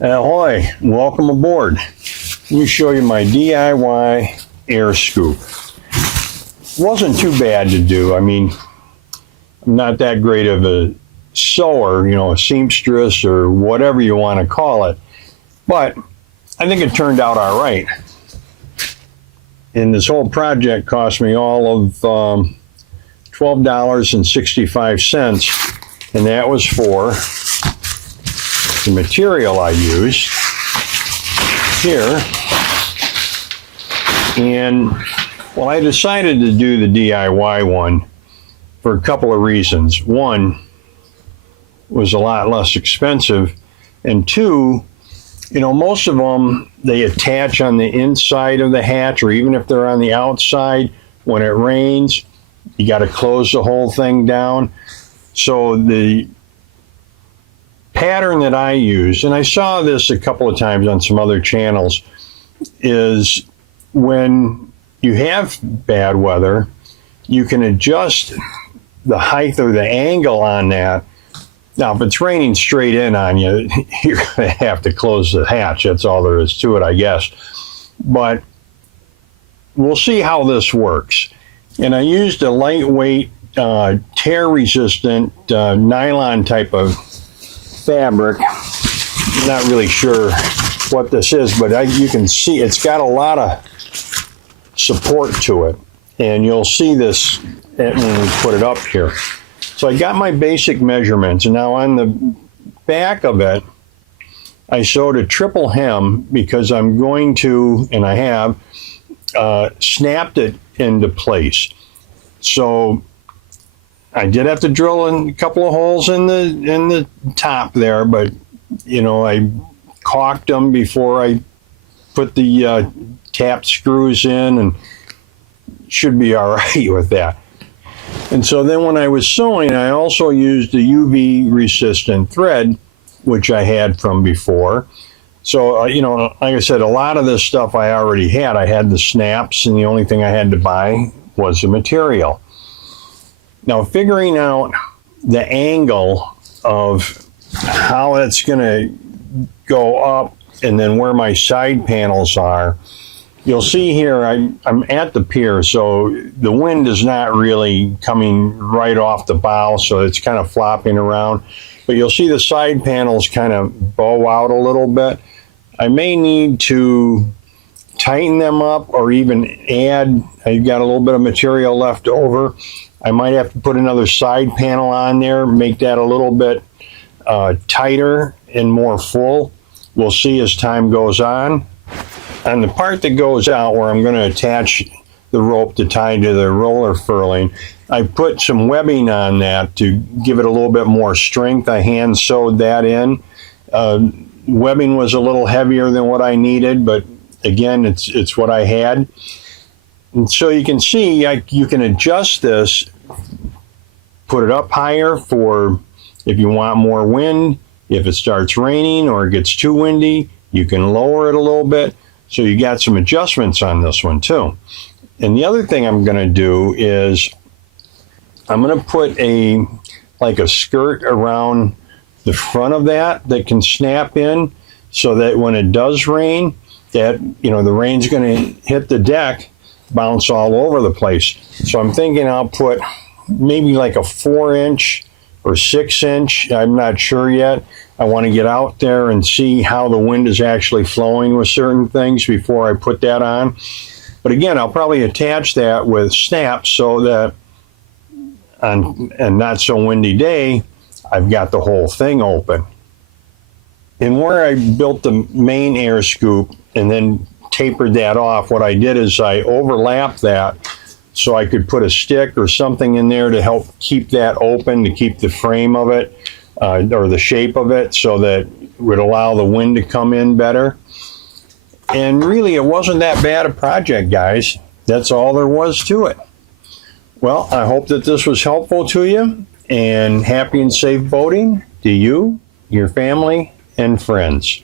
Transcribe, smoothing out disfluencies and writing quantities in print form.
Ahoy, welcome aboard. Let me show you my DIY air scoop. Wasn't too bad to do. I mean, I'm not that great of a sewer, a seamstress or whatever you want to call it, but I think it turned out all right. And this whole project cost me all of $12.65, and that was for the material I used here. And well, I decided to do the DIY one for a couple of reasons. One, was a lot less expensive, and two, most of them, they attach on the inside of the hatch, or even if they're on the outside, when it rains, you got to close the whole thing down. So the pattern that I use, and I saw this a couple of times on some other channels, is when you have bad weather, you can adjust the height or the angle on that. Now, if it's raining straight in on you, you're going to have to close the hatch. That's all there is to it, I guess. But we'll see how this works. And I used a lightweight, tear-resistant nylon type of fabric. I'm not really sure what this is, but you can see it's got a lot of support to it. And you'll see this when we put it up here. So I got my basic measurements, and now on the back of it, I sewed a triple hem because I'm going to, and I have, snapped it into place. So I did have to drill in a couple of holes in the top there, but I caulked them before I put the tap screws in, and should be all right with that. And so then when I was sewing, I also used a UV resistant thread, which I had from before. So, like I said, a lot of this stuff I already had. I had the snaps, and the only thing I had to buy was the material. Now, figuring out the angle of how it's going to go up and then where my side panels are, you'll see here I'm at the pier, so the wind is not really coming right off the bow, so it's kind of flopping around. But you'll see the side panels kind of bow out a little bit. I may need to tighten them up or even add, I've got a little bit of material left over. I might have to put another side panel on there, make that a little bit tighter and more full. We'll see as time goes on. On the part that goes out where I'm going to attach the rope to tie to the roller furling, I put some webbing on that to give it a little bit more strength. I hand sewed that in. Webbing was a little heavier than what I needed, but again, it's what I had. And so you can see you can adjust this, put it up higher for if you want more wind. If it starts raining or it gets too windy, you can lower it a little bit. So you got some adjustments on this one too. And the other thing I'm going to do is I'm going to put a skirt around the front of that can snap in, so that when it does rain, that the rain's going to hit the deck, bounce all over the place. So I'm thinking I'll put maybe like a 4-inch or 6-inch. I'm not sure yet. I want to get out there and see how the wind is actually flowing with certain things before I put that on. But again, I'll probably attach that with snaps so that on a not so windy day, I've got the whole thing open. And where I built the main air scoop and then tapered that off, what I did is I overlapped that so I could put a stick or something in there to help keep that open, to keep the frame of it or the shape of it, so that it would allow the wind to come in better. And really, it wasn't that bad a project, guys. That's all there was to it. Well, I hope that this was helpful to you, and happy and safe boating to you, your family, and friends.